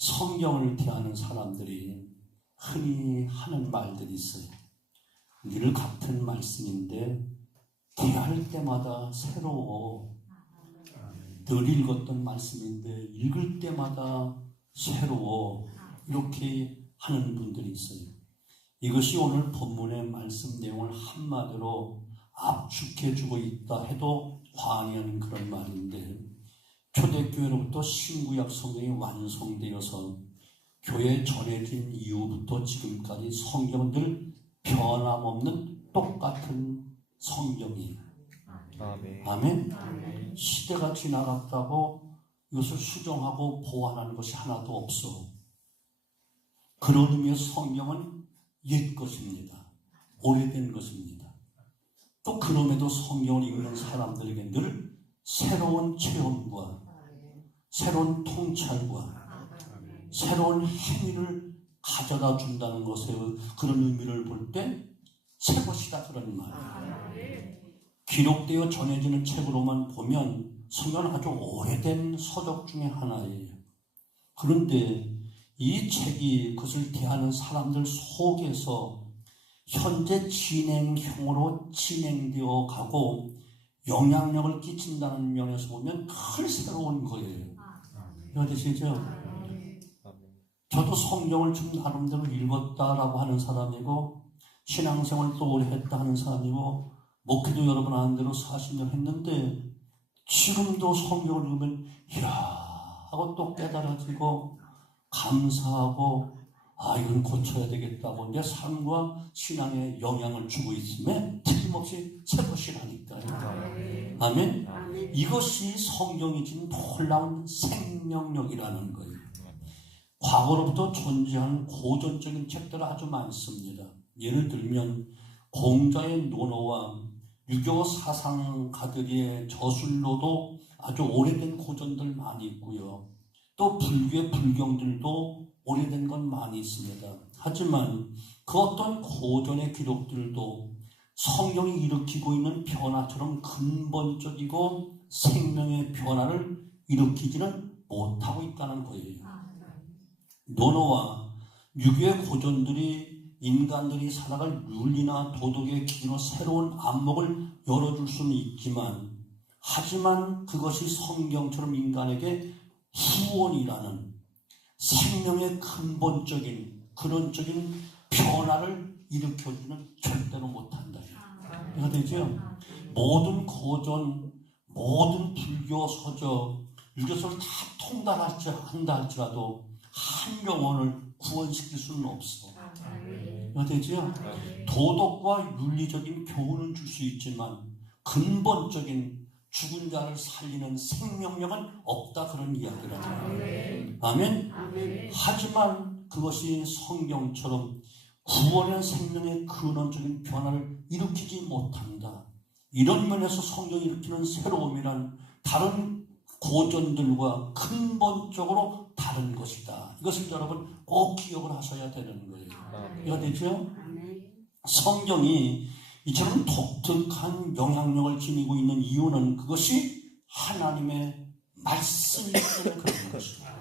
성경을 대하는 사람들이 흔히 하는 말들이 있어요. 늘 같은 말씀인데 대할 때마다 새로워. 늘 읽었던 말씀인데 읽을 때마다 새로워. 이렇게 하는 분들이 있어요. 이것이 오늘 본문의 말씀 내용을 한마디로 압축해주고 있다 해도 과언이 아닌 그런 말인데, 초대교회로부터 신구약 성경이 완성되어서 교회에 전해진 이후부터 지금까지 성경은 늘 변함없는 똑같은 성경이에요. 아멘. 시대가 지나갔다고 이것을 수정하고 보완하는 것이 하나도 없어. 그런 의미에서 성경은 옛 것입니다. 오래된 것입니다. 또 그럼에도 성경을 읽는 사람들에게 늘 새로운 체험과 새로운 통찰과 새로운 행위를 가져다 준다는 것에 그런 의미를 볼 때 새 것이다 그런 말이에요. 기록되어 전해지는 책으로만 보면 성경은 아주 오래된 서적 중에 하나예요. 그런데 이 책이 그것을 대하는 사람들 속에서 현재 진행형으로 진행되어 가고 영향력을 끼친다는 면에서 보면 큰 새로운 거예요. 이해되시죠? 저도 성경을 좀 나름대로 읽었다라고 하는 사람이고 신앙생활을 또 오래 했다 하는 사람이고 목회도 여러 번 하는 대로 40년 했는데 지금도 성경을 읽으면 이야 하고 또 깨달아지고 감사하고 이건 고쳐야 되겠다고 내 삶과 신앙에 영향을 주고 있음에 틀림없이 새 것이라니까요. 아멘. 이것이 성경이 진 놀라운 생명력이라는 거예요. 과거로부터 존재하는 고전적인 책들 아주 많습니다. 예를 들면 공자의 논어와 유교 사상가들의 저술로도 아주 오래된 고전들 많이 있고요. 또 불교의 불경들도 오래된 건 많이 있습니다. 하지만 그 어떤 고전의 기록들도 성경이 일으키고 있는 변화처럼 근본적이고 생명의 변화를 일으키지는 못하고 있다는 거예요. 논어와 유교의 고전들이 인간들이 살아갈 윤리나 도덕의 기준으로 새로운 안목을 열어줄 수는 있지만, 하지만 그것이 성경처럼 인간에게 후원이라는 생명의 근본적인 근원적인 변화를 일으켜주는 절대로 못한다. 이거 되죠? 모든 고전, 모든 불교 서적, 유교서를 다 통달한다 할지라도 한 영혼을 구원시킬 수는 없어. 이거 되죠? 도덕과 윤리적인 교훈은 줄 수 있지만 근본적인 죽은 자를 살리는 생명력은 없다 그런 이야기라는 거예요. 아멘? 하지만 그것이 성경처럼 구원의 생명의 근원적인 변화를 일으키지 못한다. 이런 면에서 성경이 일으키는 새로움이란 다른 고전들과 근본적으로 다른 것이다. 이것을 여러분 꼭 기억을 하셔야 되는 거예요. 이해되죠? 성경이 이처럼 독특한 영향력을 지니고 있는 이유는 그것이 하나님의 말씀이기 때문에 그런 것입니다.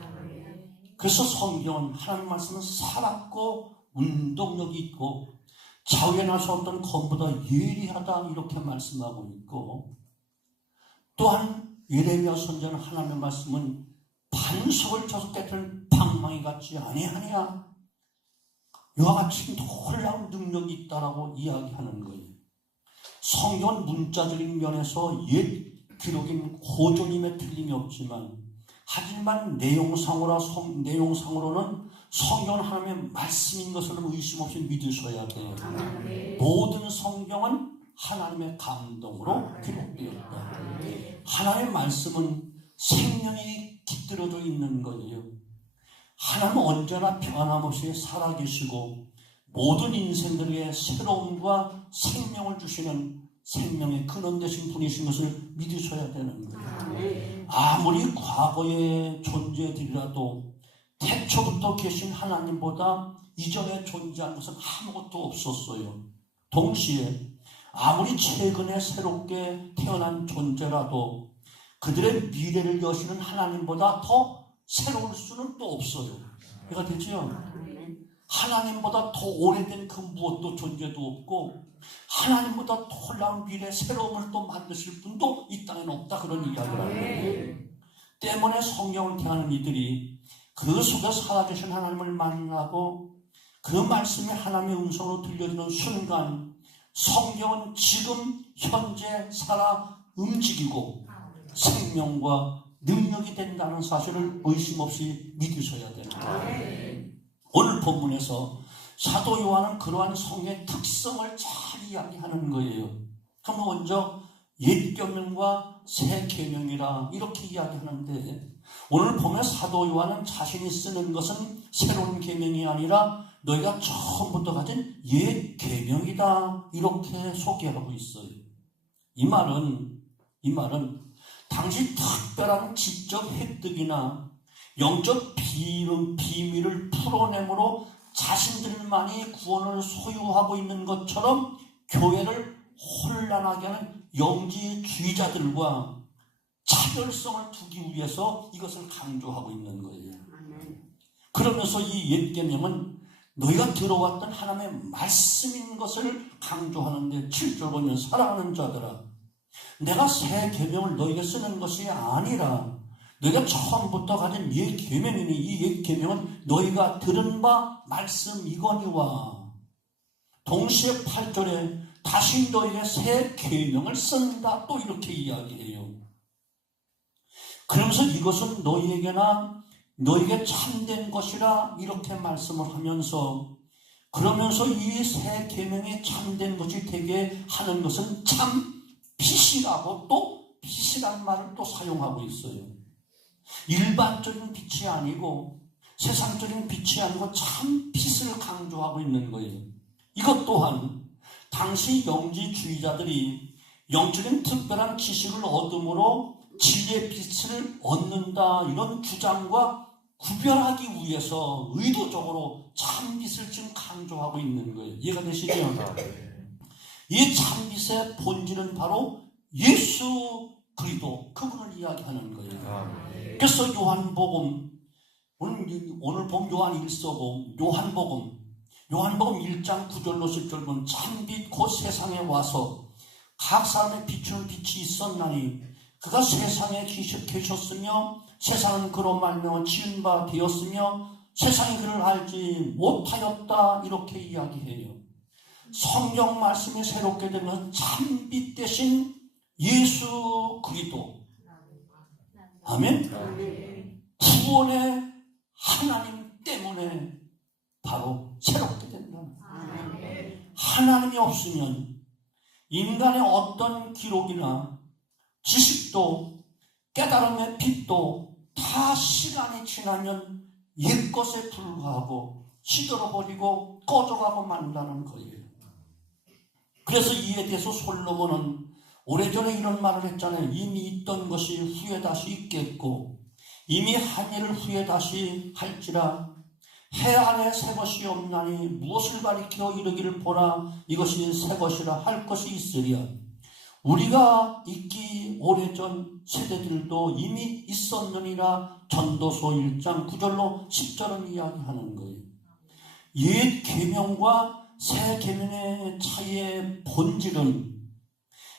그래서 성경은 하나님 말씀은 살았고 운동력이 있고 자유에 나서 어떤 검보다 예리하다 이렇게 말씀하고 있고, 또한 예레미야 선지자는 하나님의 말씀은 반석을 쳐서 깨뜨린 방망이 같지 아니하냐, 이와 같이 놀라운 능력이 있다라고 이야기하는 거예요. 성경은 문자적인 면에서 옛 기록인 고전임에 틀림이 없지만, 하지만 내용상으로는 성경은 하나님의 말씀인 것을 의심 없이 믿으셔야 돼요. 모든 성경은 하나님의 감동으로 기록되었다. 하나님의 말씀은 생명이 깃들어져 있는 거예요. 하나님은 언제나 변함없이 살아계시고 모든 인생들에게 새로움과 생명을 주시는 생명의 근원 되신 분이신 것을 믿으셔야 되는 거예요. 아무리 과거에 존재들이라도 태초부터 계신 하나님보다 이전에 존재한 것은 아무것도 없었어요. 동시에 아무리 최근에 새롭게 태어난 존재라도 그들의 미래를 여시는 하나님보다 더 새로울 수는 또 없어요. 이해가 되죠? 하나님보다 더 오래된 그 무엇도 존재도 없고 하나님보다 더 놀라운 미래 새로움을 또 만드실 분도 이 땅에는 없다, 그런 이야기를 하는 거예요. 때문에 성경을 대하는 이들이 그 속에 살아계신 하나님을 만나고 그 말씀이 하나님의 음성으로 들려주는 순간 성경은 지금 현재 살아 움직이고 생명과 능력이 된다는 사실을 의심 없이 믿으셔야 됩니다. 오늘 본문에서 사도 요한은 그러한 성경의 특성을 잘 이야기하는 거예요. 그럼 먼저 옛 계명과 새 계명이라 이렇게 이야기하는데, 오늘 보면 사도 요한은 자신이 쓰는 것은 새로운 계명이 아니라 너희가 처음부터 가진 옛 계명이다, 이렇게 소개하고 있어요. 이 말은 당시 특별한 지적 획득이나 영적 비밀을 풀어내므로 자신들만이 구원을 소유하고 있는 것처럼 교회를 혼란하게 하는 영지주의자들과 차별성을 두기 위해서 이것을 강조하고 있는 거예요. 그러면서 이 옛 계명은 너희가 들어왔던 하나님의 말씀인 것을 강조하는데 7절 보면 사랑하는 자들아, 내가 새 계명을 너희에게 쓰는 것이 아니라 너희가 처음부터 가진 옛 계명이니 이 옛 계명은 너희가 들은 바 말씀이거니와 동시에 8절에 다시 너희에게 새 계명을 쓴다, 또 이렇게 이야기해요. 그러면서 이것은 너희에게나 너희에게 참된 것이라 이렇게 말씀을 하면서, 그러면서 이 새 계명이 참된 것이 되게 하는 것은 참 빛이라고 또 빛이란 말을 또 사용하고 있어요. 일반적인 빛이 아니고 세상적인 빛이 아니고 참 빛을 강조하고 있는 거예요. 이것 또한 당시 영지주의자들이 영적인 특별한 지식을 얻음으로 진리의 빛을 얻는다, 이런 주장과 구별하기 위해서 의도적으로 참빛을 지금 강조하고 있는 거예요. 이해가 되시죠? 이 참빛의 본질은 바로 예수 그리스도, 그분을 이야기하는 거예요. 그래서 요한복음, 오늘 본 요한 1서고 요한복음 1장 9절로 10절 보면 참빛 곧 세상에 와서 각 사람의 비추는 빛이 있었나니 그가 세상에 계셨으며 세상은 그로 말미암아 지은 바 되었으며 세상이 그를 알지 못하였다, 이렇게 이야기해요. 성경 말씀이 새롭게 되면 참빛 대신 예수 그리스도, 아멘. 구원의 하나님 때문에 바로 새롭게 된다. 하나님이 없으면 인간의 어떤 기록이나 지식도 깨달음의 빛도 다 시간이 지나면 옛것에 불과하고 시들어버리고 꺼져가고 만다는 거예요. 그래서 이에 대해서 솔로몬은 오래전에 이런 말을 했잖아요. 이미 있던 것이 후에 다시 있겠고 이미 한 일을 후에 다시 할지라 해 안에 새 것이 없나니 무엇을 가리켜 이르기를 보라 이것이 새 것이라 할 것이 있으랴. 우리가 있기 오래전 세대들도 이미 있었느니라. 전도서 1장 9절로 10절은 이야기하는 거예요. 옛 계명과 새 계명의 차이의 본질은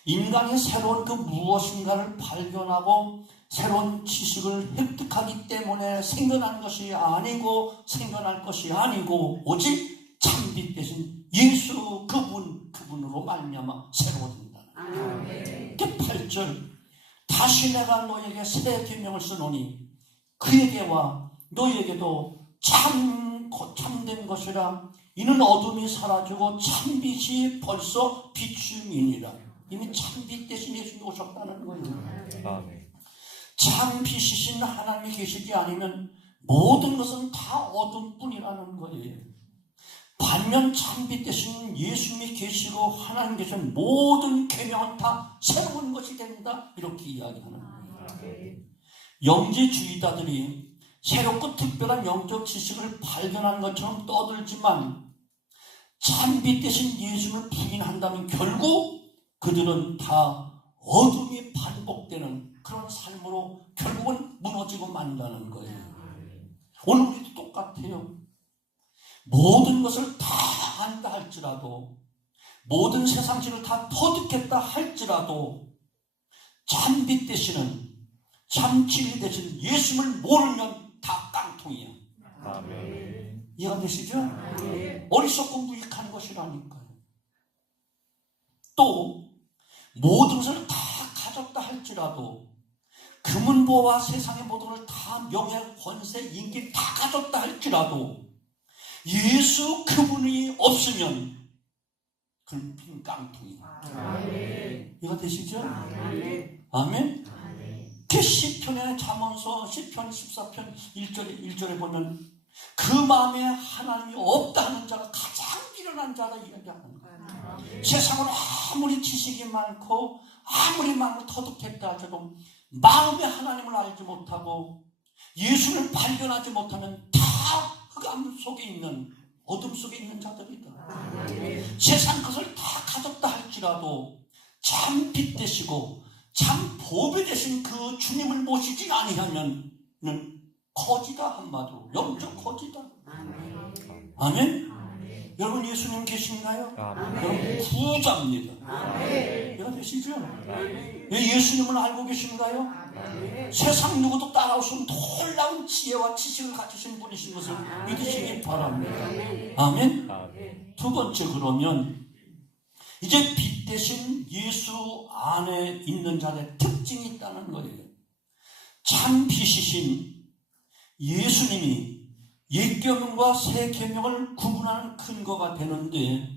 인간이 새로운 그 무엇인가를 발견하고 새로운 지식을 획득하기 때문에 생겨난 것이 아니고 생겨날 것이 아니고 오직 참빛 대신 예수 그분으로 말미암아 새로워진다. 8절 다시 내가 너에게 새 계명을 쓰노니 그에게와 너에게도 참된 것이라. 이는 어둠이 사라지고 참빛이 벌써 비춤이니라. 이미 참빛 대신 예수님이 오셨다는 거예요. 참빛이신 하나님이 계시지 않으면 모든 것은 다 어둠뿐이라는 거예요. 반면 참빛 대신 예수님이 계시고 하나님 계신 모든 계명은 다 새로운 것이 된다, 이렇게 이야기하는 거예요. 영지주의자들이 새롭고 특별한 영적 지식을 발견한 것처럼 떠들지만 참빛 대신 예수님을 부인한다면 결국 그들은 다 어둠이 반복되는 그런 삶으로 결국은 무너지고 만다는 거예요. 오늘 우리도 똑같아. 같아요. 모든 것을 다 안다 할지라도, 모든 세상지를 다 터득했다 할지라도 참 빛 되시는, 참 진리 되시는 예수를 모르면 다 깡통이야. 아멘. 이해가 되시죠? 어리석고 무익한 것이라니까요. 또 모든 것을 다 가졌다 할지라도, 금은보와 세상의 모든 것을 다, 명예, 권세, 인기 다 가졌다 할지라도 예수 그분이 없으면 그건 빈 깡통이야. 이해가 되시죠? 아멘. 그 시편의 잠언서 시편 14편 1절에 보면 그 마음에 하나님이 없다 하는 자가 가장 미련한 자라 이야기하는 거예요. 세상은 아무리 지식이 많고 아무리 마음을 터득했다 하더라도 마음에 하나님을 알지 못하고 예수를 발견하지 못하면 다 흑암 속에 있는, 어둠 속에 있는 자들이다. 세상 것을 다 가졌다 할지라도 참 빛 되시고 참 보배 되신 그 주님을 모시지 아니하면은 거지다. 한마디로 영적 거지다. 아멘. 여러분 예수님 계신가요? 여러분 부자입니다. 이해가 되시죠? 예수님을 알고 계신가요? 세상 누구도 따라올 수 없는 놀라운 지혜와 지식을 가지신 분이신 것을 믿으시기 바랍니다. 아멘. 두 번째, 그러면 이제 빛 대신 예수 안에 있는 자의 특징이 있다는 거예요. 참 빛이신 예수님이 옛 계명과 새 계명을 구분하는 근거가 되는데,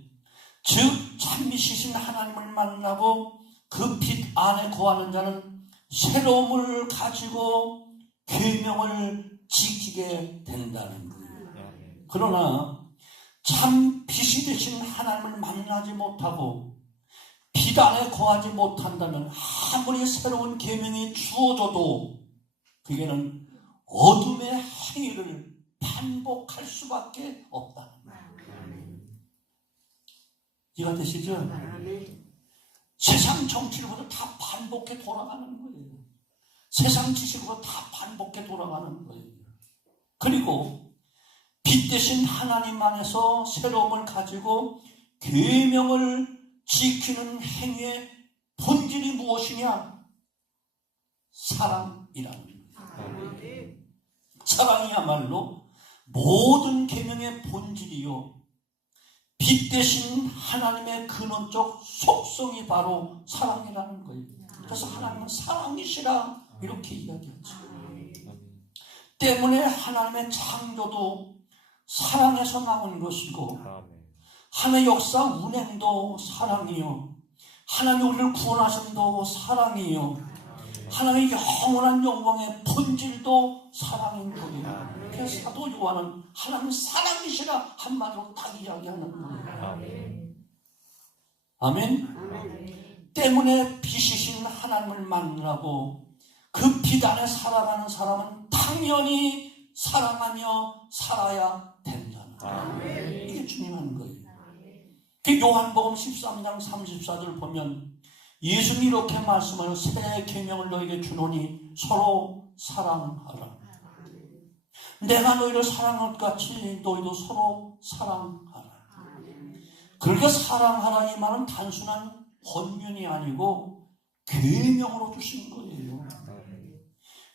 즉 참빛이신 하나님을 만나고 그 빛 안에 거하는 자는 새로움을 가지고 계명을 지키게 된다는 거예요. 그러나 참 빛이 되신 하나님을 만나지 못하고 빛 안에 거하지 못한다면 아무리 새로운 계명이 주어져도 그게는 어둠의 행위를 반복할 수밖에 없다. 이해가 되시죠? 세상 정치로부터 다 반복해 돌아가는 거예요. 세상 지식으로 다 반복해 돌아가는 거예요. 그리고 빛 대신 하나님 안에서 새로움을 가지고 계명을 지키는 행위의 본질이 무엇이냐? 사랑이라는 거예요. 사랑이야말로 모든 계명의 본질이요, 빛 대신 하나님의 근원적 속성이 바로 사랑이라는 거예요. 그래서 하나님은 사랑이시라 이렇게 이야기하죠. 때문에 하나님의 창조도 사랑에서 나온 것이고, 하나님의 역사 운행도 사랑이요, 하나님이 우리를 구원하심도 사랑이요, 하나님의 영원한 영광의 본질도 사랑인 거예요. 그래서 사도 요한은 하나님 사랑이시라 한마디로 딱 이야기하는 거예요. 아멘. 때문에 빛이신 하나님을 만나고 그 빛 안에 살아가는 사람은 당연히 사랑하며 살아야 된다는 거예요. 이게 중요한 거예요. 그 요한복음 13장 34절 보면 예수님이 이렇게 말씀하여 새 계명을 너에게 주노니 서로 사랑하라. 내가 너희를 사랑한 것 같이 너희도 서로 사랑하라. 그렇게 사랑하라 이 말은 단순한 권면이 아니고 계명으로 주신 거예요.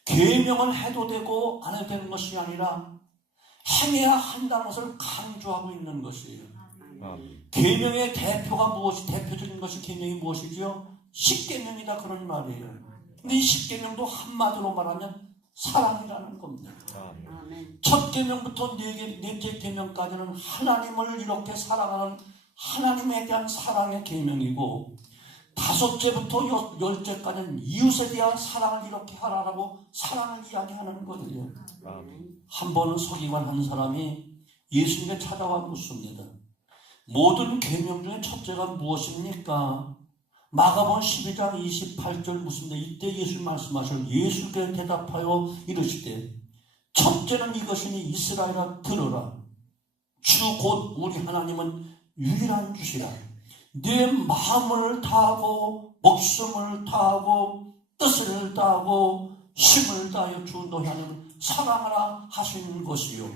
계명을 해도 되고 안 해도 되는 것이 아니라 행해야 한다는 것을 강조하고 있는 것이에요. 계명의 대표가 무엇이, 대표적인 것이 계명이 무엇이죠? 십계명이다 그런 말이에요. 근데 이 십계명도 한마디로 말하면 사랑이라는 겁니다. 첫 계명부터 넷째 계명까지는 하나님을 이렇게 사랑하는 하나님에 대한 사랑의 계명이고, 다섯째부터 열째까지는 이웃에 대한 사랑을 이렇게 하라라고 사랑을 이야기하는 거예요. 한 번은 서기관 한 사람이 예수님께 찾아와 묻습니다. 모든 계명 중에 첫째가 무엇입니까? 마가복음 12장 28절 묻습니다. 이때 예수 말씀하시고 예수께 대답하여 이르시되 첫째는 이것이니 이스라엘아 들으라. 주 곧 우리 하나님은 유일한 주시라. 내 마음을 다하고 목숨을 다하고 뜻을 다하고 힘을 다하여 주 너희 하나님을 사랑하라 하시는 것이요.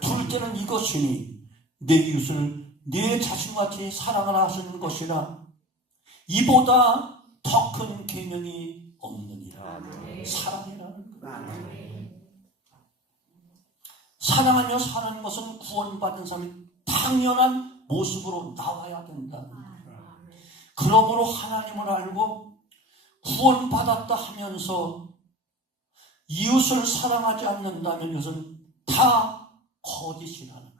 둘째는 이것이니 내 이웃을 내 자신같이 사랑하라 하시는 것이라. 이보다 더 큰 계명이 없느니라. 사랑이라는 거예요. 사랑하며 사는 것은 구원받은 사람이 당연한 모습으로 나와야 된다는 거예요. 그러므로 하나님을 알고 구원받았다 하면서 이웃을 사랑하지 않는다면 이것은 다 거짓이라는 거예요.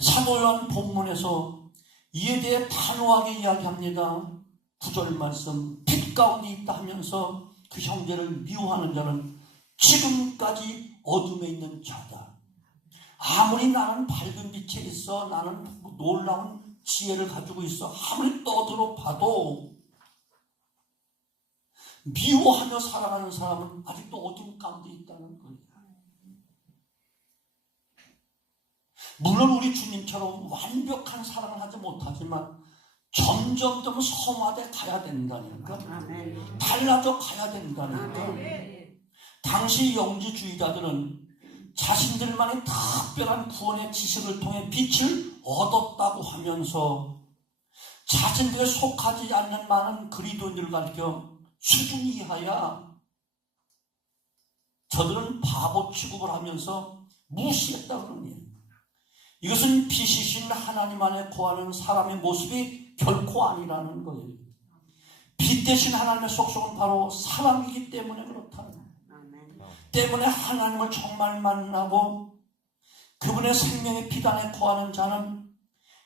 사도 요한 본문에서 이에 대해 단호하게 이야기합니다. 9절 말씀, 빛 가운데 있다 하면서 그 형제를 미워하는 자는 지금까지 어둠에 있는 자다. 아무리 나는 밝은 빛에 있어, 나는 놀라운 지혜를 가지고 있어, 아무리 떠들어 봐도 미워하며 살아가는 사람은 아직도 어둠 가운데 있다는 거예요. 물론 우리 주님처럼 완벽한 사랑을 하지 못하지만 점점 성화돼 가야 된다니까. 달라져 가야 된다니까. 당시 영지주의자들은 자신들만의 특별한 구원의 지식을 통해 빛을 얻었다고 하면서 자신들에 속하지 않는 많은 그리스도인들을 가리켜 수준 이하야 저들은 바보 취급을 하면서 무시했다고 합니다. 이것은 빛이신 하나님 안에 거하는 사람의 모습이 결코 아니라는 거예요. 빛 대신 하나님의 속성은 바로 사랑이기 때문에 그렇다는 거예요. 때문에 하나님을 정말 만나고 그분의 생명의 빛 안에 거하는 자는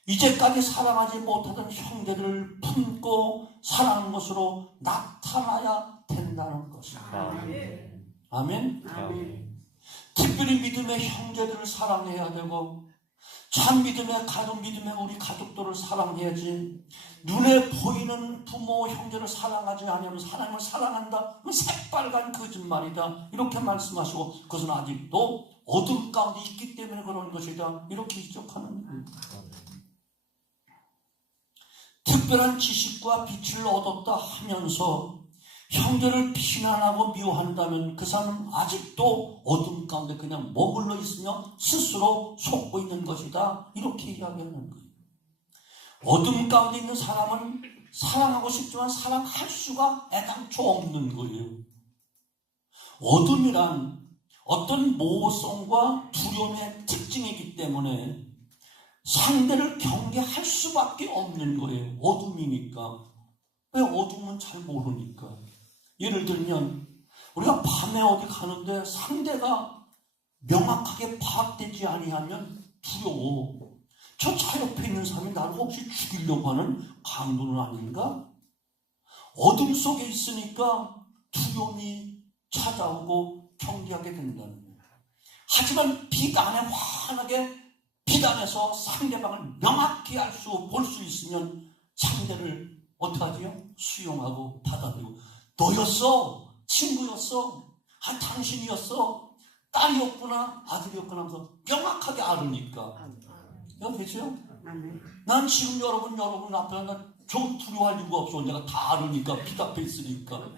이제까지 사랑하지 못하던 형제들을 품고 사랑하는 것으로 나타나야 된다는 것입니다. 아멘. 특별히 믿음의 형제들을 사랑해야 되고 참 믿음의 가족, 믿음의 우리 가족들을 사랑해야지. 눈에 보이는 부모, 형제를 사랑하지 않으면 하나님을 사랑한다? 그건 새빨간 거짓말이다. 이렇게 말씀하시고 그것은 아직도 어둠 가운데 있기 때문에 그런 것이다. 이렇게 지적하는 거예요. 특별한 지식과 빛을 얻었다 하면서 형제를 비난하고 미워한다면 그 사람은 아직도 어둠 가운데 그냥 머물러 있으며 스스로 속고 있는 것이다. 이렇게 이야기하는 거예요. 어둠 가운데 있는 사람은 사랑하고 싶지만 사랑할 수가 애당초 없는 거예요. 어둠이란 어떤 모호성과 두려움의 특징이기 때문에 상대를 경계할 수밖에 없는 거예요. 어둠이니까. 왜 어둠은 잘 모르니까. 예를 들면 우리가 밤에 어디 가는데 상대가 명확하게 파악되지 아니하면 두려워. 저 차 옆에 있는 사람이 나를 혹시 죽이려고 하는 강도는 아닌가? 어둠 속에 있으니까 두려움이 찾아오고 경계하게 된다는 거예요. 하지만 빛 안에 환하게 빛 안에서 상대방을 명확히 알 수, 볼 수 있으면 상대를 어떻게 하지요? 수용하고 받아들이고 너였어? 친구였어? 아, 당신이었어? 딸이었구나? 아들이었구나 하면서 명확하게 알으니까. 여러분 되죠? 난 지금 여러분 앞에 좀 두려워할 이유가 없어. 내가 다 알으니까, 빛 앞에 있으니까.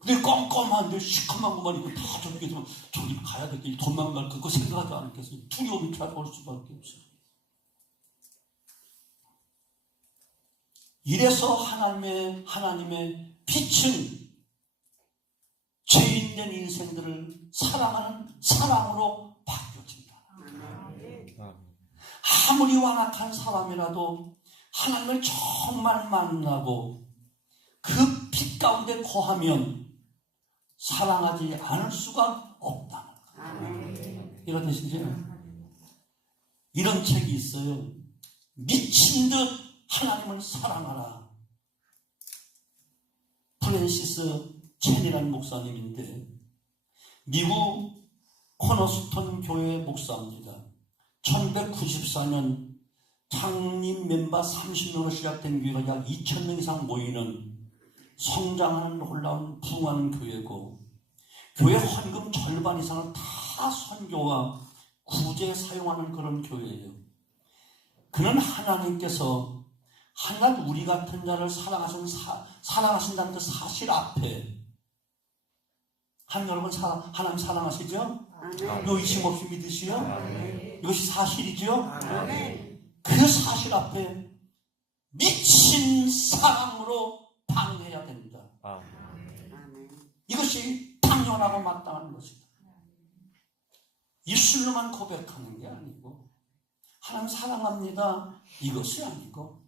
근데 껌껌한데 시커먼 것만 있고 다 저기서 저기 가야 되겠지. 도망갈 그거 생각하지 않겠어요. 두려움이 찾아올 수밖에 없어요. 이래서 하나님의 빛은 죄인된 인생들을 사랑하는 사랑으로 바뀌어진다. 아무리 완악한 사람이라도 하나님을 정말 만나고 그 빛 가운데 거하면 사랑하지 않을 수가 없다. 이런 뜻이죠. 이런 책이 있어요. 미친 듯 하나님을 사랑하라. 프랜시스 첸이라는 목사님인데 미국 코너스턴 교회 목사입니다. 1994년 창립 멤버 30명으로 시작된 교회가 약 2,000명 이상 모이는 성장하는 놀라운 부흥하는 교회고 교회 헌금 절반 이상을 다 선교와 구제에 사용하는 그런 교회예요. 그는 하나님께서 한낱 우리 같은 자를 사랑하신다는 그 사실 앞에 여러분 하나님 사랑하시죠? 의심 없이 믿으시오. 아멘. 이것이 사실이죠. 아멘. 그 사실 앞에 미친 사랑으로 반응해야 된다. 이것이 당연하고 마땅한 것이다. 입술로만 고백하는 게 아니고 하나님 사랑합니다 이것이 아니고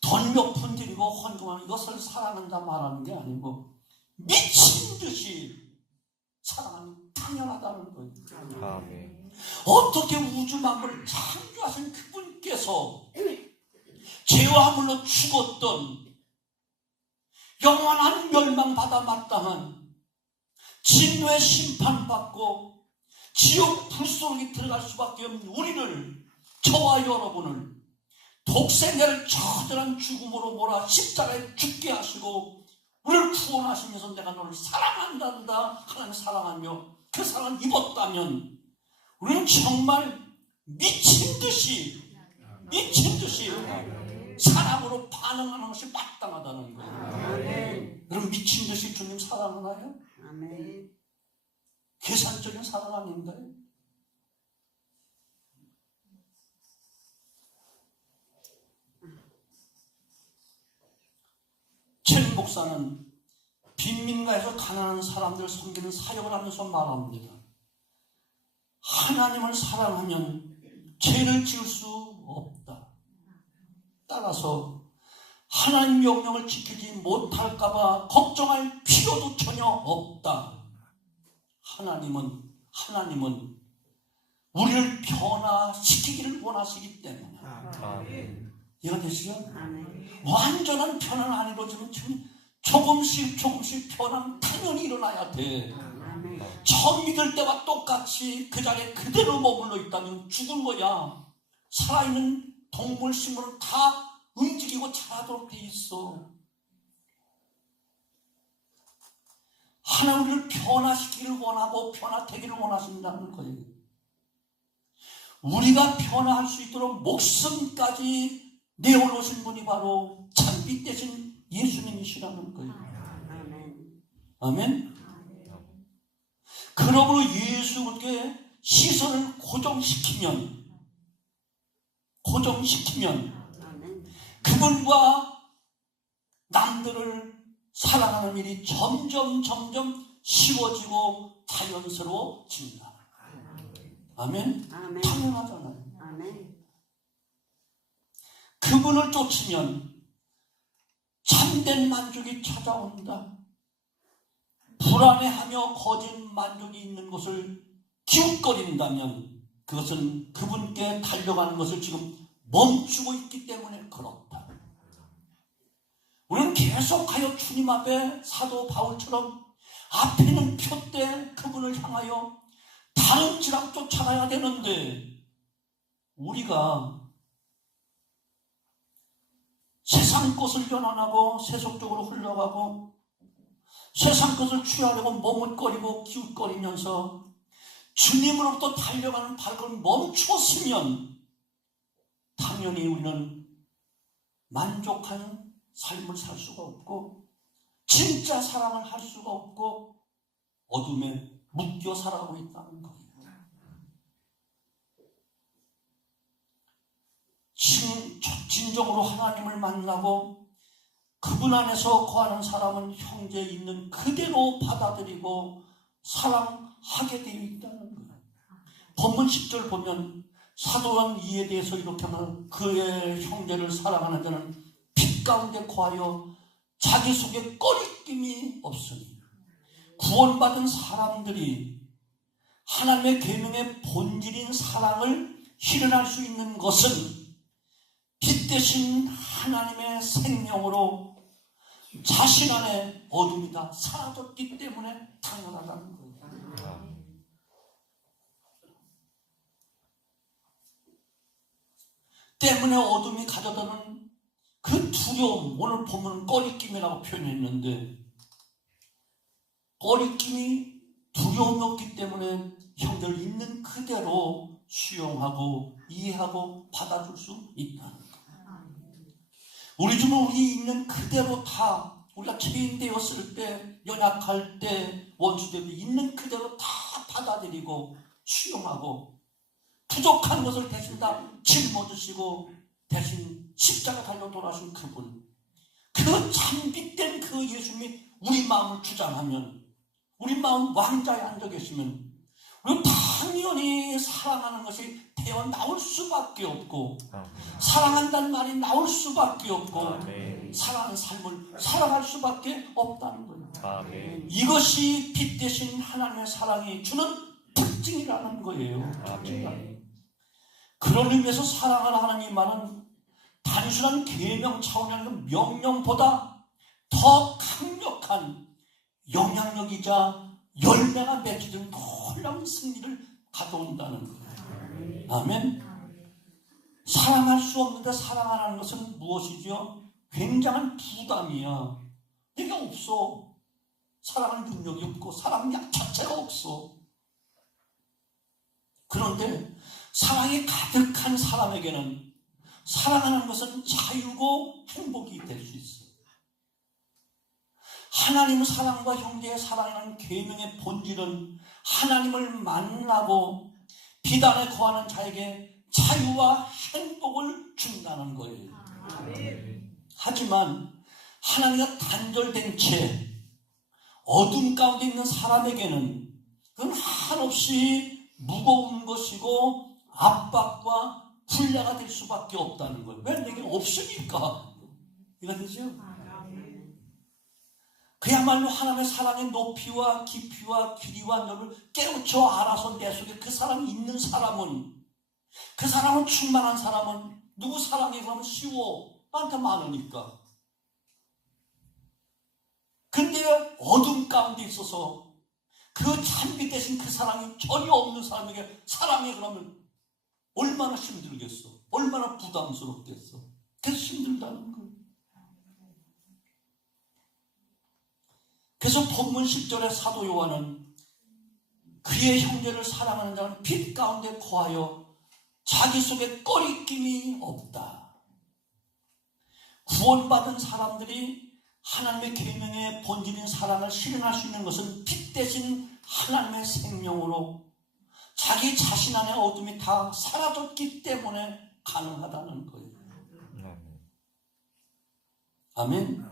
돈 몇 푼 드리고 헌금하는 이것을 사랑한다 말하는 게 아니고 미친 듯이 사랑하는 당연하다는 거예요. 아멘. 어떻게 우주 만물을 창조하신 그분께서 죄와 물로 죽었던 영원한 멸망받아 마땅한 진노의 심판받고 지옥 불속에 들어갈 수밖에 없는 우리를, 저와 여러분을 독생자를 처절한 죽음으로 몰아 십자가에 죽게 하시고 우리를 구원하시면서 내가 너를 사랑한단다 하나님 사랑하며 그 사랑을 입었다면 우리는 정말 미친 듯이 사랑으로 반응하는 것이 마땅하다는 거예요. 여러분 미친 듯이 주님 사랑하나요? 아멘. 계산적인 사랑 아닌가요? 첸 목사는 빈민가에서 가난한 사람들을 섬기는 사역을 하면서 말합니다. 하나님을 사랑하면 죄를 지을 수 없다. 따라서 하나님 명령을 지키지 못할까봐 걱정할 필요도 전혀 없다. 하나님은 우리를 변화시키기를 원하시기 때문에. 아멘. 이해가 되시죠? 아멘. 완전한 변화는 안 이루어지면 조금씩 변화는 당연히 일어나야 돼. 아멘. 처음 믿을 때와 똑같이 그 자리에 그대로 머물러 있다면 죽은 거야. 살아있는 동물, 식물은 다 움직이고 자라도록 돼 있어. 하나님 우리를 변화시키기를 원하고 변화되기를 원하신다는 거예요. 우리가 변화할 수 있도록 목숨까지 내어놓으신 분이 바로 참빛 대신 예수님이시라는 거예요. 아멘. 아멘. 그러므로 예수께 시선을 고정시키면 아멘. 그분과 남들을 사랑하는 일이 점점 쉬워지고 자연스러워진다. 아멘. 아멘. 당연하잖아요. 아멘. 그분을 쫓으면 참된 만족이 찾아온다. 불안해하며 거짓 만족이 있는 것을 기웃거린다면 그것은 그분께 달려가는 것을 지금 멈추고 있기 때문에 그렇다. 우리는 계속하여 주님 앞에 사도 바울처럼 앞에는 표대 그분을 향하여 다른 지랑 쫓아가야 되는데 우리가 세상 것을 연원하고 세속적으로 흘러가고 세상 것을 취하려고 머뭇거리고 기웃거리면서 주님으로부터 달려가는 발걸음을 멈추었으면 당연히 우리는 만족한 삶을 살 수가 없고 진짜 사랑을 할 수가 없고 어둠에 묶여 살아가고 있다는 거예요. 진정으로 하나님을 만나고 그분 안에서 거하는 사람은 형제 있는 그대로 받아들이고 사랑하게 되어 있다는 거예요. 본문 10절 보면 사도한 이에 대해서 이렇게 하면 그의 형제를 사랑하는 자는 빛 가운데 거하여 자기 속에 꺼리낌이 없으니 구원받은 사람들이 하나님의 계명의 본질인 사랑을 실현할 수 있는 것은 빛 대신 하나님의 생명으로 자신 안에 어둠이 다 사라졌기 때문에 당연하다는 거예요. 때문에 어둠이 가져다는 그 두려움, 오늘 보면 꺼리낌이라고 표현했는데 꺼리낌이 두려움이 없기 때문에 형들 있는 그대로 수용하고 이해하고 받아줄 수 있다는 거예요. 우리 집은 우리 있는 그대로 다 우리가 체인되었을 때, 연약할 때, 원수되고 있는 그대로 다 받아들이고 수용하고 부족한 것을 대신 다 짊어지시고 대신 십자가 달려 돌아오신 그분, 그 참빛된 그 예수님이 우리 마음을 주장하면, 우리 마음 왕좌에 앉아 계시면 우리 당연히 사랑하는 것이 되어 나올 수밖에 없고, 사랑한다는 말이 나올 수밖에 없고, 아멘. 사랑하는 삶을 살아갈 수밖에 없다는 거예요. 아멘. 이것이 빛 대신 하나님의 사랑이 주는 특징이라는 거예요. 아멘. 그런 의미에서 사랑하는 하나님 말은 단순한 계명 차원이 아니라 명령보다 더 강력한 영향력이자 열매가 맺히는 놀라운 승리를 가져온다는 거예요. 아멘. 사랑할 수 없는데 사랑하라는 것은 무엇이죠? 굉장한 부담이야. 내가 없어. 사랑할 능력이 없고 사랑력 자체가 없어. 그런데 사랑이 가득한 사람에게는 사랑하는 것은 자유고 행복이 될 수 있어요. 하나님의 사랑과 형제의 사랑이라는 계명의 본질은 하나님을 만나고 빛 안에 거하는 자에게 자유와 행복을 준다는 거예요. 하지만 하나님과 단절된 채 어둠 가운데 있는 사람에게는 그건 한없이 무거운 것이고 압박과 불야가 될 수밖에 없다는 거예요. 왜? 내게 없으니까. 이거 되죠? 그야말로 하나님의 사랑의 높이와 깊이와 길이와 넓이를 깨우쳐 알아서 내 속에 그 사랑이 있는 사람은, 그 사랑은 충만한 사람은 누구 사랑해 그러면 쉬워. 나한테 많으니까. 근데 어둠 가운데 있어서 그 찬빛 대신 그 사랑이 전혀 없는 사람에게 사랑해 그러면 얼마나 힘들겠어. 얼마나 부담스럽겠어. 그래서 힘들다는 거예요. 그래서 본문 10절에 사도 요한은 그의 형제를 사랑하는 자는 빛 가운데 거하여 자기 속에 꺼리낌이 없다. 구원받은 사람들이 하나님의 계명의 본질인 사랑을 실현할 수 있는 것은 빛 대신 하나님의 생명으로 자기 자신 안의 어둠이 다 사라졌기 때문에 가능하다는 거예요. 아멘.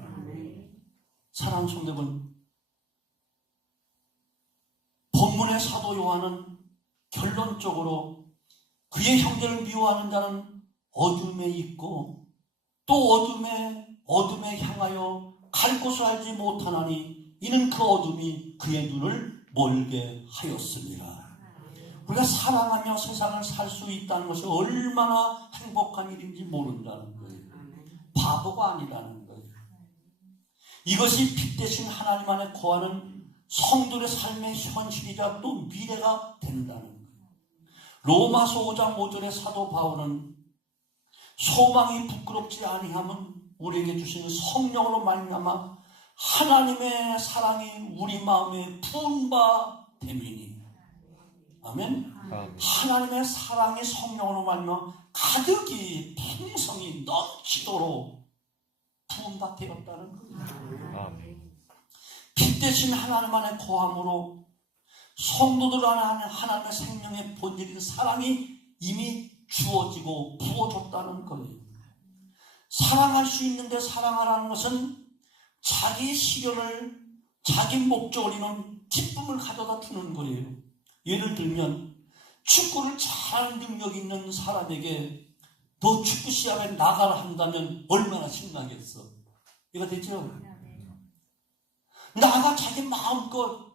사랑하는 성도 여러분, 본문의 사도 요한은 결론적으로 그의 형제를 미워하는 자는 어둠에 있고 또 어둠에 향하여 갈 곳을 알지 못하나니 이는 그 어둠이 그의 눈을 멀게 하였습니다. 우리가 사랑하며 세상을 살 수 있다는 것이 얼마나 행복한 일인지 모른다는 거예요. 바보가 아니라는 거예요. 이것이 빛 대신 하나님 안에 거하는 성도의 삶의 현실이자 또 미래가 된다는 거예요. 로마서 5장 5절의 사도 바울은 소망이 부끄럽지 아니함은 우리에게 주신 성령으로 말미암아 하나님의 사랑이 우리 마음에 부은 바 됨이니. 아멘. 하나님의 사랑이 성령으로 말미암아 가득히 풍성이 넘치도록 부은 바 되었다는 거예요. 빛 대신 하나님 안에 거함으로 성도들 안에 하나님의 생명의 본질인 사랑이 이미 주어지고 부어졌다는 거예요. 사랑할 수 있는데 사랑하라는 것은 자기 실현을, 자기 목적을 이루는 기쁨을 가져다 주는 거예요. 예를 들면 축구를 잘하는 능력 있는 사람에게 너 축구 시합에 나가라 한다면 얼마나 신나겠어. 이거 되죠? 나가 자기 마음껏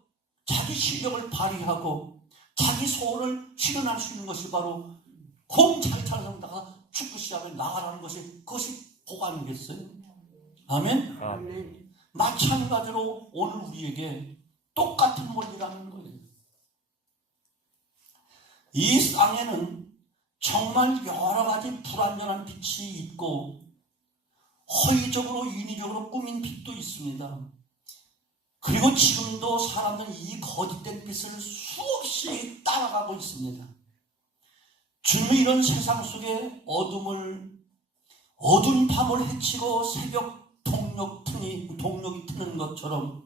자기 실력을 발휘하고 자기 소원을 실현할 수 있는 것이 바로 공 잘 차는 사람다가 축구 시합에 나가라는 것이 그것이 복 아니겠어요? 아멘? 아멘. 마찬가지로 오늘 우리에게 똑같은 원리라는 거예요. 이 땅에는 정말 여러 가지 불완전한 빛이 있고 허위적으로 인위적으로 꾸민 빛도 있습니다. 그리고 지금도 사람들은 이 거짓된 빛을 수없이 따라가고 있습니다. 주님은 이런 세상 속에 어두운 밤을 헤치고 새벽 동력이 트는 것처럼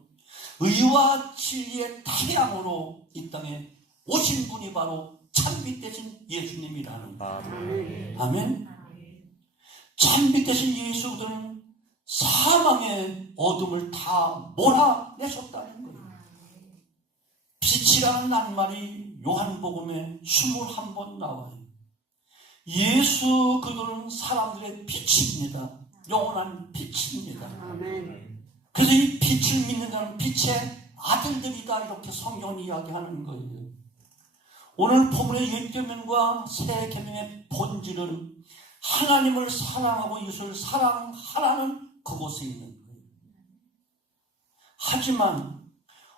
의와 진리의 태양으로 이 땅에 오신 분이 바로 참빛 대신 예수님이라는 거예요. 아멘. 아멘. 참빛 대신 예수들은 사망의 어둠을 다 몰아내셨다는 거예요. 빛이라는 낱말이 요한복음에 21번 나와요. 예수 그들은 사람들의 빛입니다. 영원한 빛입니다. 아멘. 그래서 이 빛을 믿는 자는 빛의 아들들이다, 이렇게 성경은 이야기하는 거예요. 오늘 본문의 옛 계명과 새 계명의 본질은 하나님을 사랑하고 이웃을 사랑하라는 그곳에 있는 거예요. 하지만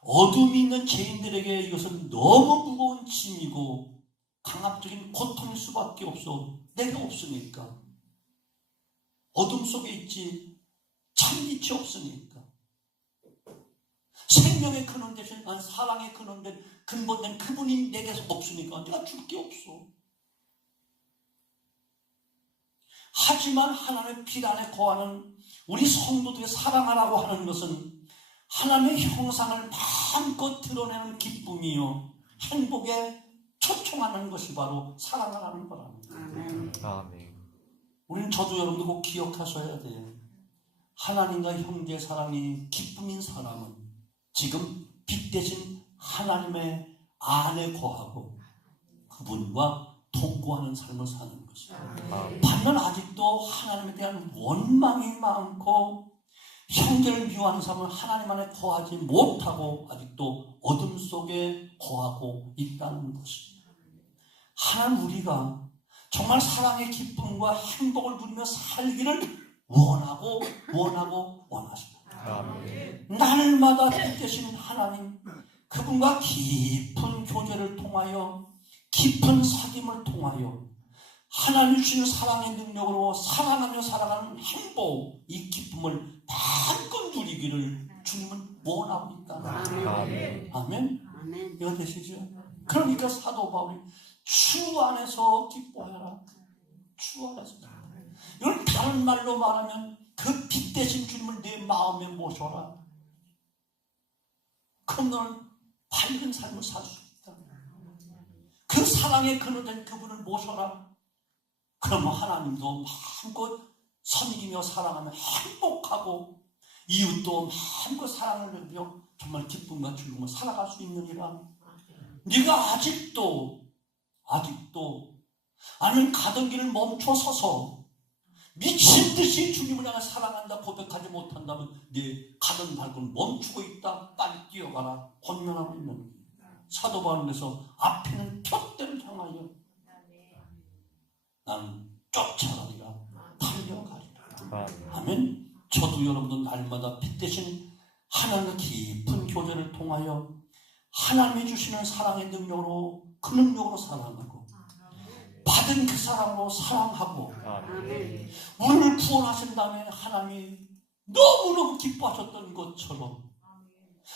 어둠이 있는 죄인들에게 이것은 너무 무거운 짐이고 강압적인 고통일 수밖에 없어. 내가 없으니까. 어둠 속에 있지 참빛이 없으니까. 생명의 근원 대신 사랑의 근원 된 근본된 그분이 내게서 없으니까 내가 줄 게 없어. 하지만 하나님의 빛 안에 거하는 우리 성도들의 사랑하라고 하는 것은 하나님의 형상을 마음껏 드러내는 기쁨이요 행복에 초청하는 것이 바로 사랑하라는 거랍니다. 아멘. 아멘. 우리는 저도 여러분도 꼭 기억하셔야 돼요. 하나님과 형제 사랑이 기쁨인 사람은 지금 빛 대신 하나님의 안에 거하고 그분과 동거하는 삶을 사는 것이에요. 아멘. 반면 아직도 하나님에 대한 원망이 많고 형제를 미워하는 사람은 하나님 안에 거하지 못하고 아직도 어둠 속에 거하고 있다는 것입니다. 하나님 우리가 정말 사랑의 기쁨과 행복을 누리며 살기를 원하십니다. 아멘. 날마다 빛 되신 하나님, 그분과 깊은 교제를 통하여 깊은 사귐을 통하여 하나님 주시는 사랑의 능력으로 사랑하며 살아가는 행복, 이 기쁨을 마음껏 누리기를 주님은 원하고 있다. 아멘. 아멘. 아멘. 이거 되시죠? 그러니까 사도 바울이 주 안에서 기뻐해라. 주 안에서. 이걸 다른 말로 말하면 그 빛 대신 주님을 내 마음에 모셔라. 그럼 너는 밝은 삶을 살 수 있다. 그 사랑의 근원된 그분을 모셔라. 그러면 하나님도 마음껏 섬기며 사랑하며 행복하고 이웃도 마음껏 사랑을 누리며 정말 기쁨과 즐거움을 살아갈 수 있느니라. 네가 아직도 아니면 가던 길을 멈춰 서서 미친 듯이 주님을 향해 사랑한다 고백하지 못한다면 네 가던 발걸음 멈추고 있다. 빨리 뛰어가라. 권면하고 있는 사도 바울에서 앞에는 푯대를 향하여 나는 쫓아가리라. 달려가리라. 아멘. 저도 여러분도 날마다 빛 대신 하나님과 깊은 교제를 통하여 하나님이 주시는 사랑의 능력으로 그 능력으로 사랑하고 받은 그 사랑으로 사랑하고 아멘. 우리를 구원하신 다음에 하나님이 너무너무 기뻐하셨던 것처럼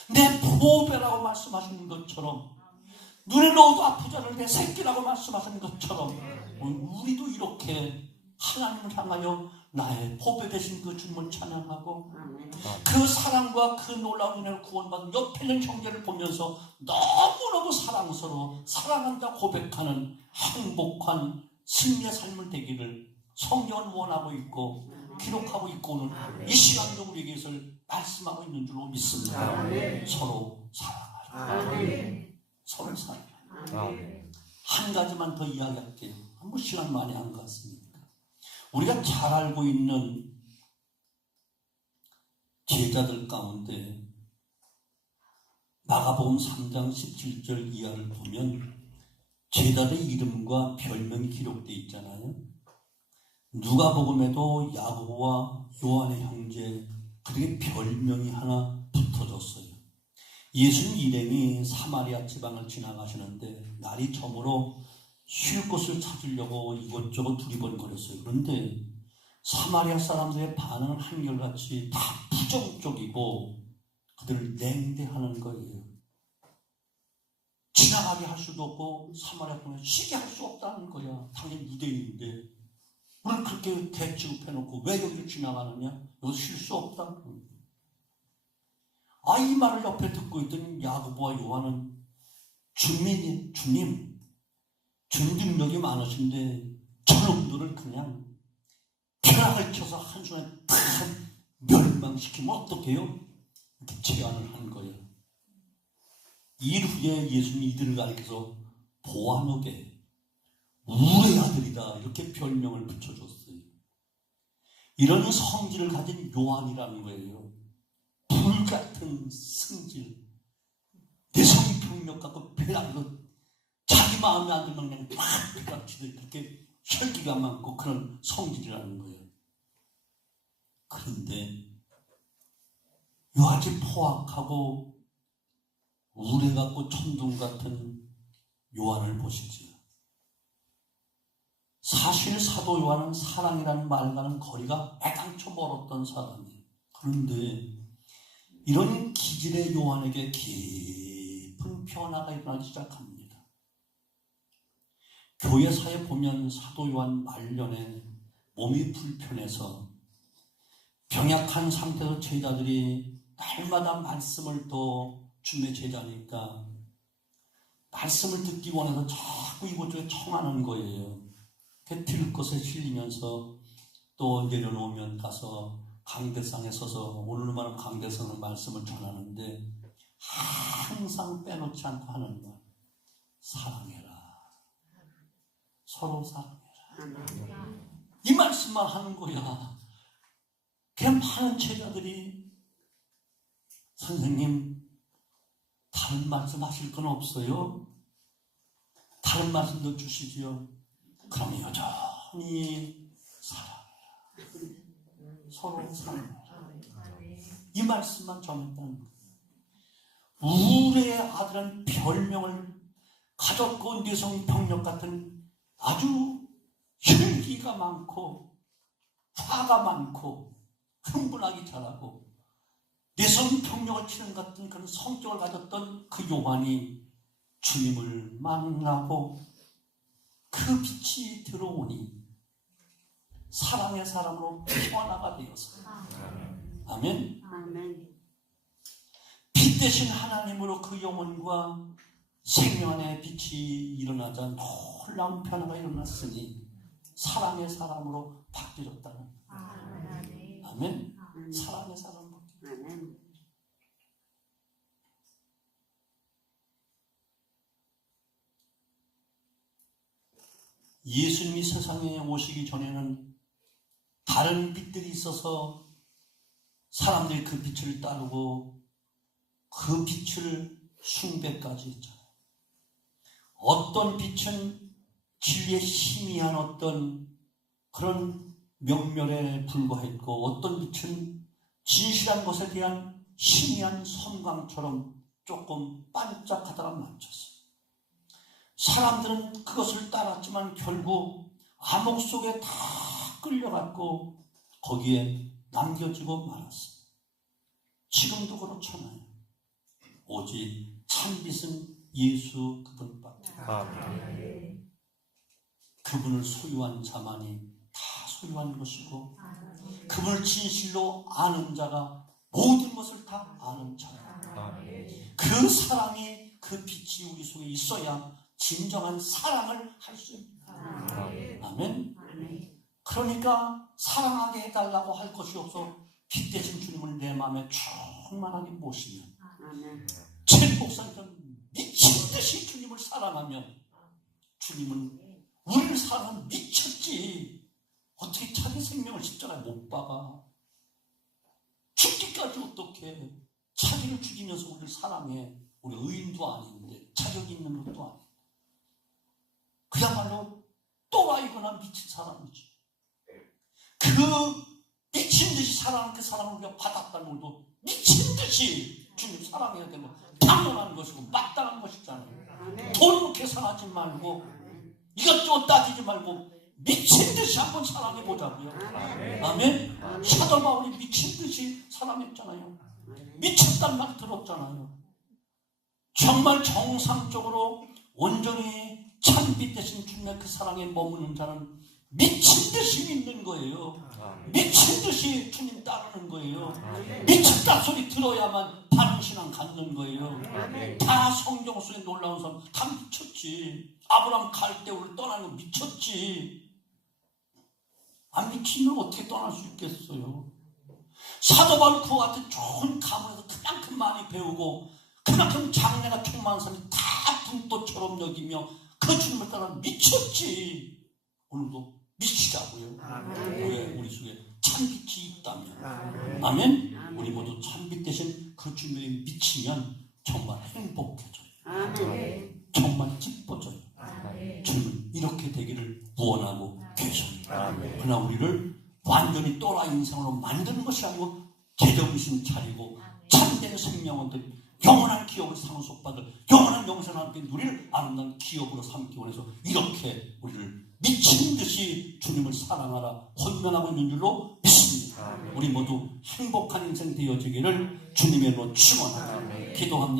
내 보배라고 말씀하시는 것처럼 눈에 넣어도 아프지 않을 내 새끼라고 말씀하시는 것처럼 우리도 이렇게 하나님을 향하여 나의 보배 되신 그 주님을 찬양하고 아멘. 그 사랑과 그 놀라운 은혜를 구원받은 옆에 있는 형제를 보면서 너무너무 사랑스러워 사랑한다 고백하는 행복한 승리의 삶을 되기를 성경은 원하고 있고 기록하고 있고 오늘 이 시간도 우리에게 이것을 말씀하고 있는 줄로 믿습니다. 아멘. 서로 사랑하라. 아멘. 서로 사랑하라. 아멘. 한 가지만 더 이야기할게요. 뭐 시간 많이 한 것 같습니다. 우리가 잘 알고 있는 제자들 가운데 마가복음 3장 17절 이하를 보면 제자들의 이름과 별명이 기록되어 있잖아요. 누가복음에도 야고보와 요한의 형제 그들에게 별명이 하나 붙어졌어요. 예수님 일행이 사마리아 지방을 지나가시는데 날이 저물어 쉴 곳을 찾으려고 이것저것 두리번거렸어요. 그런데 사마리아 사람들의 반응은 한결같이 다 부정적이고 그들을 냉대하는 거예요. 지나가게 할 수도 없고 사마리아 분을 쉬게 할 수 없다는 거야. 당연히 유대인인데 우리를 그렇게 대취급해놓고 왜 여기를 지나가느냐? 여기 쉴 수 없다. 이 말을 옆에 듣고 있던 야고보와 요한은 주님 능력이 많으신데 저놈들을 그냥 벼락을 쳐서 한순간에 다 멸망시키면 어떡해요? 이렇게 제안을 한 거예요. 일 후에 예수님이 이들을 가리켜서 보아노게 우의 아들이다 이렇게 별명을 붙여줬어요. 이런 성질을 가진 요한이라는 거예요. 불같은 성질, 내성평력 갖고 벼락으로 자기 마음에 안 들면 그냥 막 벼락치듯 그렇게 혈기가 많고 그런 성질이라는 거예요. 그런데 요아지 포악하고 우레 같고 천둥 같은 요한을 보시지요. 사실 사도 요한은 사랑이라는 말과는 거리가 애당초 멀었던 사람이에요. 그런데 이런 기질의 요한에게 깊은 변화가 일어나기 시작합니다. 교회사에 보면 사도 요한 말년에 몸이 불편해서 병약한 상태에서 제자들이 날마다 말씀을 또 주님의 제자니까 말씀을 듣기 원해서 자꾸 이곳저곳 청하는 거예요. 들 것에 실리면서 또 내려놓으면 가서 강대상에 서서 오늘만은 강대상의 말씀을 전하는데 항상 빼놓지 않고 하는 말, 사랑해라, 서로 사랑해라, 이 말씀만 하는 거야. 그 많은 제자들이 선생님 다른 말씀 하실 건 없어요? 다른 말씀도 주시지요. 그럼 여전히 사랑해라, 서로 사랑해라, 이 말씀만 전했다는 거예요. 우리의 아들은 별명을 가졌고 내성평력 같은 아주 혈기가 많고 화가 많고 흥분하기 잘하고 내성평력을 치는 같은 그런 성격을 가졌던 그 요한이 주님을 만나고 그 빛이 들어오니 사랑의 사람으로 변화가 되었어요. 아멘. 아멘. 빛 대신 하나님으로 그 영혼과 생명 안에 빛이 일어나자 놀라운 변화가 일어났으니 사랑의 사람으로 바뀌었다는. 아멘. 사랑의 사람으로. 아멘. 예수님이 세상에 오시기 전에는 다른 빛들이 있어서 사람들이 그 빛을 따르고 그 빛을 숭배까지 했잖아요. 어떤 빛은 진리의 희미한 어떤 그런 명멸에 불과했고 어떤 빛은 진실한 것에 대한 희미한 섬광처럼 조금 반짝하다가 맞췄어요. 사람들은 그것을 따랐지만 결국 암흑 속에 다 끌려갔고 거기에 남겨지고 말았어요. 지금도 그렇잖아요. 오직 참빛은 예수 그분밖에. 그분을 소유한 자만이 다 소유한 것이고 그분을 진실로 아는 자가 모든 것을 다 아는 자예요. 그 사랑이 그 빛이 우리 속에 있어야 진정한 사랑을 할 수 있습니다. 아멘. 그러니까 사랑하게 해달라고 할 것이 없어 빛 대신 주님을 내 마음에 충만하게 모시면 제 목사님은 미친 듯이 주님을 사랑하면 주님은 우리를 사랑하면 미쳤지. 어떻게 자기 생명을 십자가에 못 박아? 죽기까지 어떻게 자기를 죽이면서 우리를 사랑해? 우리 의인도 아닌데 자격이 있는 것도 아닌데 그야말로 또라이거나 미친 사람이지. 그 미친 듯이 사랑하는 그 사랑을 우리가 받았다는 것도 미친 듯이 주님 사랑해야 되는 당연한 것이고 마땅한 것이잖아요. 돈으로 계산하지 말고 이것저것 따지지 말고 미친 듯이 한번 사랑해 보자고요. 아멘. 사도 바울이 미친 듯이 사랑했잖아요. 미쳤단 말 들었잖아요. 정말 정상적으로 온전히 참빛 대신 주님의 그 사랑에 머무는 자는 미친 듯이 믿는 거예요. 아멘. 미친 듯이 주님 따르는 거예요. 미쳤다 소리 들어야만 바른 신앙 갖는 거예요. 아멘. 다 성경 속에 놀라운 사람 다 미쳤지. 아브라함 갈대우를 떠나는 거 미쳤지. 안 미치면 어떻게 떠날 수 있겠어요? 사도 바울 그와 같은 좋은 가문에서 그만큼 많이 배우고 그만큼 장래가 충만한 사람이 다 분도처럼 여기며 그 주님을 따라 미쳤지. 오늘도 미치자고요. 왜? 우리 속에 참빛이 있다면. 아멘. 우리 모두 참빛 대신 그 주님에 미치면 정말 행복해져요. 아멘. 정말 기뻐져요. 주님은 이렇게 되기를 원하고 계십니다. 그러나 우리를 완전히 또라이 인생으로 만드는 것이 아니고 제정신 차리고 참된 생명원들 영원한 기업을 상속받을 영원한 영생을 함께 누릴 아름다운 기업으로 삼기 원해서 이렇게 우리를 미친 듯이 주님을 사랑하라 혼면하고 있는 줄로 믿습니다. 우리 모두 행복한 인생 되어지기를 주님의 이름으로 축원합니다. 기도합니다.